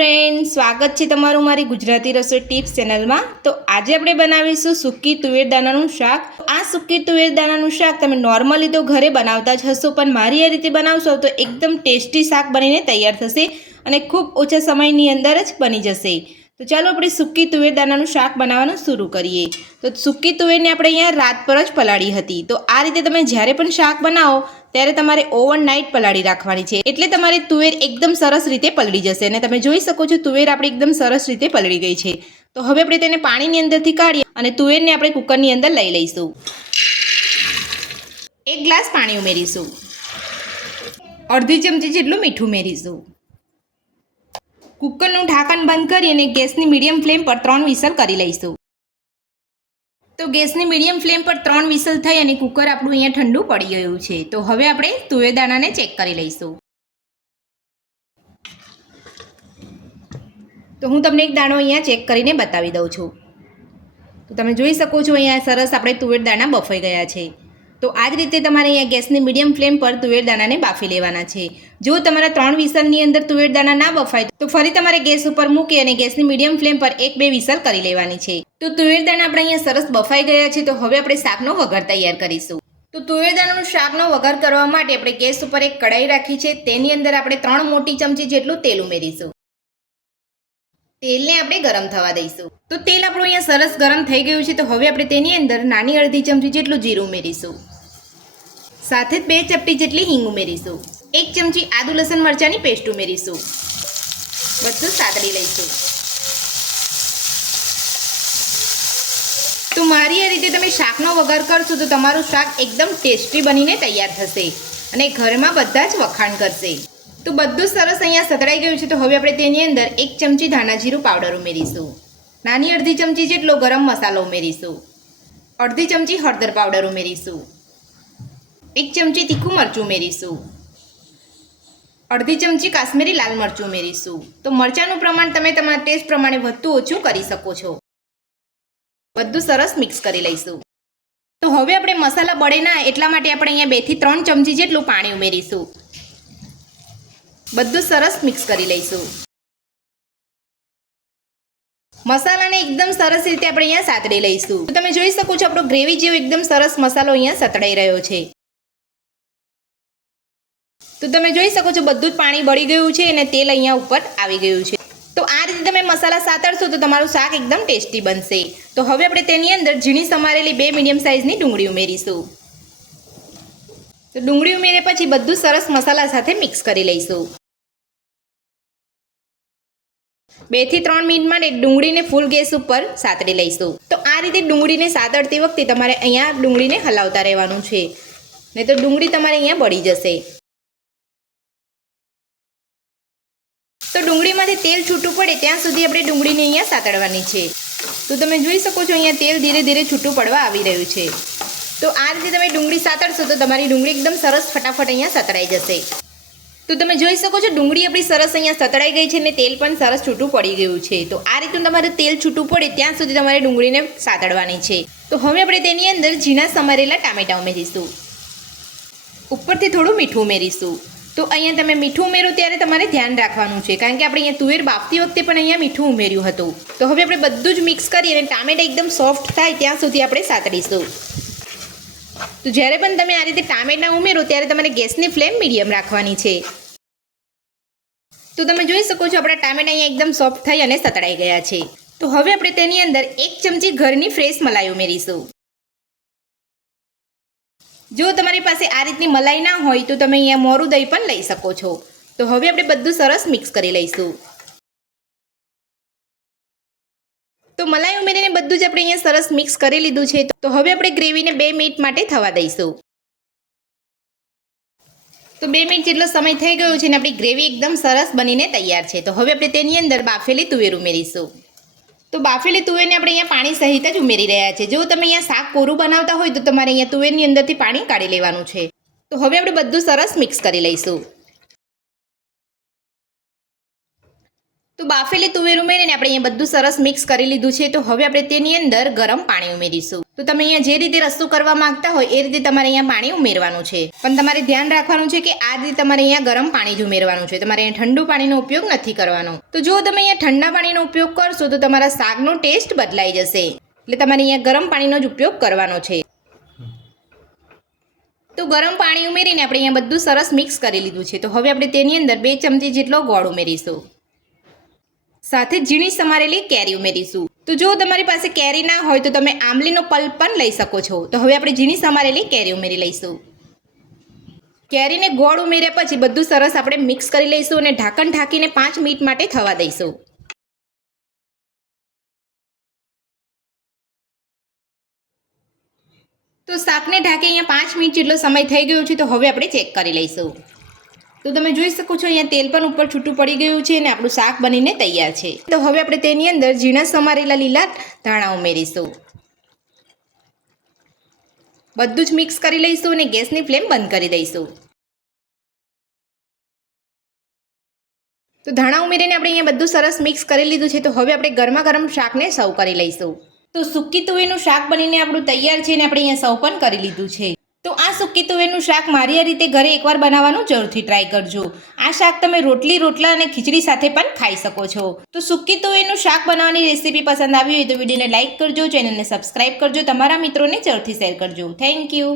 Friend, સ્વાગત છે તમારું મારી ગુજરાતી રસોઈ ટિપ્સ ચેનલમાં। તો આજે આપણે બનાવીશું સૂકી તુવેર દાણાનું શાક। આ સૂકી તુવેર દાણાનું શાક તમે નોર્મલી તો ઘરે બનાવતા જ હશો, પણ મારી આ રીતે બનાવશો તો એકદમ ટેસ્ટી શાક બનીને તૈયાર થશે અને ખૂબ ઓછા સમયની અંદર જ બની જશે। તો ચાલો આપણે સૂકી તુવેર દાણાનું શાક બનાવવાનું શરૂ કરીએ। તો સૂકી તુવેરને આપણે અહીંયા રાત પર જ પલાળી હતી। તો આ રીતે તમે જ્યારે પણ શાક બનાવો ત્યારે તમારે ઓવરનાઇટ પલાળી રાખવાની છે, એટલે તમારી તુવેર એકદમ સરસ રીતે પલળી જશે અને તમે જોઈ શકો છો તુવેર આપણી એકદમ સરસ રીતે પલળી ગઈ છે। તો હવે આપણે તેને પાણીની અંદરથી કાઢી અને તુવેરને આપણે કુકરની અંદર લઈ લઈશું। 1 ગ્લાસ પાણી ઉમેરીશું, અડધી ચમચી જેટલું મીઠું ઉમેરીશું। કુકરનું ઢાંકણ બંધ કરી અને ગેસની મીડિયમ ફ્લેમ પર 3 વિસલ કરી લઈશું। તો ગેસની મીડિયમ ફ્લેમ પર 3 વિસલ થઈ અને કુકર આપણું અહીંયા ઠંડુ પડી ગયું છે। તો હવે આપણે તુવેર દાણાને ચેક કરી લઈશું। તો હું તમને એક દાણો અહીંયા ચેક કરીને બતાવી દઉં છું। તો તમે જોઈ શકો છો અહીંયા સરસ આપણે તુવેર દાણા બફાઈ ગયા છે। તો આ જ રીતે તમારે અહીંયા ગેસની મીડિયમ ફ્લેમ પર તુવેર દાણાને બાફી લેવાના છે। જો તમારા 3 વિસલની અંદર તુવેર દાણા ના બફાય તો ફરી તમારે ગેસ ઉપર મૂકી અને ગેસની મીડિયમ ફ્લેમ પર 1-2 વિસલ કરી લેવાની છે। તો તુવેર દાણા આપણે અહીંયા સરસ બફાઈ ગયા છે। તો હવે આપણે શાકનો વઘાર તૈયાર કરીશું। તો તુવેર દાણાનું શાકનો વઘાર કરવા માટે આપણે ગેસ ઉપર એક કઢાઈ રાખી છે, તેની અંદર આપણે 3 મોટી ચમચી જેટલું તેલ ઉમેરીશું। તેલને આપણે ગરમ થવા દઈશું। તો તેલ આપણું અહીંયા સરસ ગરમ થઈ ગયું છે। તો હવે આપણે તેની અંદર નાની અડધી ચમચી જેટલું જીરું ઉમેરીશું, સાથે જ 2 ચપટી જેટલી હિંગ ઉમેરીશું, 1 ચમચી આદુ લસણ મરચાંની પેસ્ટ ઉમેરીશું, બધું સાતળી લઈશું। તો મારી આ રીતે તમે શાકનો વઘાર કરશો તો તમારું શાક એકદમ ટેસ્ટી બનીને તૈયાર થશે અને ઘરમાં બધા જ વખાણ કરશે। તો બધું સરસ અહીંયા સતળાઈ ગયું છે। તો હવે આપણે તેની અંદર 1 ચમચી ધાણા જીરું પાવડર ઉમેરીશું, નાની અડધી ચમચી જેટલો ગરમ મસાલો ઉમેરીશું, અડધી ચમચી હળદર પાવડર ઉમેરીશું, 1 ચમચી તીખું મરચું ઉમેરીશું, અડધી ચમચી કાશ્મીરી લાલ મરચું ઉમેરીશું। તો મરચાંનું પ્રમાણ તમે તમારા ટેસ્ટ પ્રમાણે વધુ ઓછું કરી શકો છો। બધું સરસ મિક્સ કરી લઈશું। તો હવે આપણે મસાલા બળે ના એટલા માટે આપણે અહીંયા 2 થી 3 ચમચી જેટલું પાણી ઉમેરીશું, બધું સરસ મિક્સ કરી લઈશું। મસાલાને એકદમ સરસ રીતે આપણે અહીંયા સાતળી લઈશું। તો તમે જોઈ શકો છો આપણો ગ્રેવી જેવો એકદમ સરસ મસાલો અહીંયા સતળાઈ રહ્યો છે। તો તમે જોઈ શકો છો બધું જ પાણી બળી ગયું છે અને તેલ અહીંયા ઉપર આવી ગયું છે। તો આ રીતે તમે મસાલા સાતળશો તો તમારું શાક એકદમ ટેસ્ટી બનશે। તો હવે આપણે તેની અંદર ઝીણી સમારેલી 2 મીડિયમ સાઇઝની ડુંગળી ઉમેરીશું। તો ડુંગળી ઉમેર્યા પછી બધું સરસ મસાલા સાથે મિક્સ કરી લઈશું। 2 થી 3 મિનિટ માટે ડુંગળીને ફૂલ ગેસ ઉપર સાતળી લઈશું। તો આ રીતે ડુંગળીને સાતળતી વખતે તમારે અહીંયા ડુંગળીને હલાવતા રહેવાનું છે, નહીં તો ડુંગળી તમારે અહીંયા બળી જશે। તો ડુંગળીમાંથી તેલ છૂટું પડે ત્યાં સુધી આપણે ડુંગળીને અહીંયા સાતળવાની છે। તો તમે જોઈ શકો છો અહીંયા તેલ ધીરે ધીરે છૂટું પડવા આવી રહ્યું છે। તો આ રીતે તમે ડુંગળી સાતળશો તો તમારી ડુંગળી એકદમ સરસ ફટાફટ અહીંયા સતળાઈ જશે। તો તમે જોઈ શકો છો ડુંગળી આપણી સરસ અહીંયા સતળાઈ ગઈ છે અને તેલ પણ સરસ છૂટું પડી ગયું છે। તો આ રીતે તમારે તેલ છૂટું પડે ત્યાં સુધી તમારે ડુંગળીને સાતળવાની છે। તો હવે આપણે તેની અંદર ઝીણા સમારેલા ટામેટાં ઉમેરીશું, ઉપરથી થોડું મીઠું ઉમેરીશું। તો અહીંયા તમે મીઠું ઉમેરો ત્યારે તમારે ધ્યાન રાખવાનું છે, કારણ કે આપણે અહીંયા તુવેર બાફતી વખતે પણ અહીંયા મીઠું ઉમેર્યું હતું। તો હવે આપણે બધું જ મિક્સ કરી અને ટામેટાં એકદમ સોફ્ટ થાય ત્યાં સુધી આપણે સાતળીશું। તો જ્યારે પણ તમે આ રીતે ટામેટાં ઉમેરો ત્યારે તમારે ગેસની ફ્લેમ મીડિયમ રાખવાની છે। તો તમે જોઈ શકો છો આપણા ટામેટાં અહીંયા એકદમ સોફ્ટ થઈ અને સતળાઈ ગયા છે। તો હવે આપણે તેની અંદર 1 ચમચી ઘરની ફ્રેશ મલાઈ ઉમેરીશું। જો તમારી પાસે આ રીતની મલાઈ ના હોય તો તમે અહીંયા મોરું દહીં પણ લઈ શકો છો। તો હવે આપણે બધું સરસ મિક્સ કરી લઈશું। તો મલાઈ ઉમેરીને બધું જ આપણે અહીંયા સરસ મિક્સ કરી લીધું છે। તો હવે આપણે ગ્રેવીને 2 મિનિટ માટે થવા દઈશું। તો 2 મિનિટ જેટલો સમય થઈ ગયો છે અને આપણી ગ્રેવી એકદમ સરસ બનીને તૈયાર છે। તો હવે આપણે તેની અંદર બાફેલી તુવેર ઉમેરીશું। તો બાફેલી તુવેરને આપણે અહીંયા પાણી સહિત જ ઉમેરી રહ્યા છે। જો તમે અહીંયા શાક કોરું બનાવતા હોય તો તમારે અહીંયા તુવેરની અંદરથી પાણી કાઢી લેવાનું છે। તો હવે આપણે બધું સરસ મિક્સ કરી લઈશું। તો બાફેલી તુવેર ઉમેરીને આપણે અહીંયા બધું સરસ મિક્સ કરી લીધું છે. તો હવે આપણે તેની અંદર ગરમ પાણી ઉમેરીશું. તો તમે અહીંયા જે રીતે રસ્તો કરવા માંગતા હોય એ રીતે તમારે અહીંયા પાણી ઉમેરવાનું છે. પણ તમારે ધ્યાન રાખવાનું છે કે આ રીતે તમારે અહીંયા ગરમ પાણી જ ઉમેરવાનું છે. તમારે અહીંયા ઠંડુ પાણીનો ઉપયોગ નથી કરવાનો. તો જો તમે અહીંયા ઠંડા પાણીનો ઉપયોગ કરશો તો તમારા શાકનો ટેસ્ટ બદલાઈ જશે. એટલે તમારે અહીંયા ગરમ પાણીનો જ ઉપયોગ કરવાનો છે. તો ગરમ પાણી ઉમેરીને આપણે અહીંયા બધું સરસ મિક્સ કરી લીધું છે. તો હવે આપણે તેની અંદર 2 ચમચી જેટલો ગોળ ઉમેરીશું. સાથે ઝીણી સમારેલી કેરી ઉમેરીશું. તો જો તમારી પાસે કેરી ના હોય તો તમે આંબલીનો પલ્પ પણ લઈ શકો છો. તો હવે આપણે ઝીણી સમારેલી કેરી ઉમેરી લઈશું. કેરીને ગોળ ઉમેર્યા પછી બધું સરસ આપણે મિક્સ કરી લઈશું અને ઢાંકણ ઢાંકીને 5 મિનિટ માટે થવા દઈશું. તો શાકને ઢાંકી અહીંયા 5 મિનિટ જેટલો સમય થઈ ગયો છે. તો હવે આપણે ચેક કરી લઈશું. તો તમે જોઈ શકો છો અહીંયા તેલ પણ ઉપર છૂટું પડી ગયું છે અને આપણું શાક બનીને તૈયાર છે. તો હવે આપણે તેની અંદર ઝીણા સમારેલા લીલા ધાણા ઉમેરીશું. બધું જ મિક્સ કરી લઈશું અને ગેસની ફ્લેમ બંધ કરી દઈશું. તો ધાણા ઉમેરીને આપણે અહીંયા બધું સરસ મિક્સ કરી લીધું છે. તો હવે આપણે ગરમા ગરમ શાકને સર્વ કરી લઈશું. તો સૂકી તુવેરનું શાક બનીને આપણું તૈયાર છે અને આપણે અહીંયા સર્વ પણ કરી લીધું છે. તો આ સૂકી તુવેરનું શાક મારી આ રીતે ઘરે એકવાર બનાવવાનું જરૂરથી ટ્રાય કરજો. આ શાક તમે રોટલી, રોટલા અને ખીચડી સાથે પણ ખાઈ શકો છો. તો સૂકી તુવેરનું શાક બનાવવાની રેસીપી પસંદ આવી હોય તો વિડીયોને લાઇક કરજો, ચેનલને સબસ્ક્રાઇબ કરજો, તમારા મિત્રોને જરૂરથી શેર કરજો. Thank you.